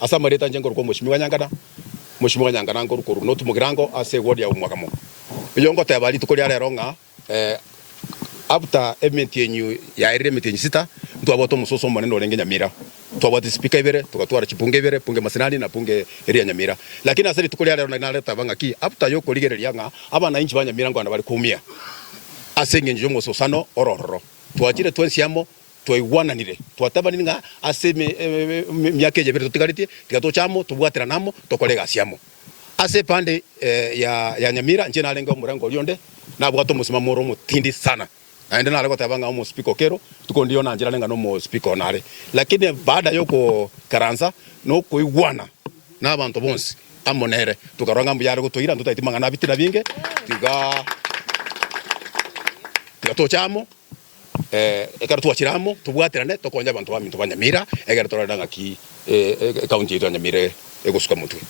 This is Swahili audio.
Asa marita njengo ko Mheshimiwa Nyangana ngorukuru no tumugirango ase ward ya umwagamo yongo tabali tukuri ale ronga after ementenyu ya ementenyu sita twaboto musoso maneno renge Nyamira twaboti speaker ibere tukatwara chipunge ibere punge masinani na punge area Nyamira lakini asali tukuri ale ronga naleta banga ki after yo koligereria nga abana inchi ba Nyamira ngo bari kumia ase ngenjo musosano orororo twachire twensiamo twaigwananire twatabani nga ase myaka ejebere tutigaritie tigatochamo tubwatira namo tokolega siamo ase pande ya Nyamira nje nalenga murango lyonde na bwato musimamo ro mutindi sana aende na aleko tabanga mu speaker kero tuko ndio na njira lenga no mu speaker nale lakini baada yoko karanza no kuigwana na abantu bonse amonere tukaronga mbuyare gutoira ndutaitimanga na bitira binge tigatochamo ekara tuachiramo tubwatirane tokonya abantu ba mintu ba Nyamira egera toranga ki county ya Nyamira egusuka mutwe.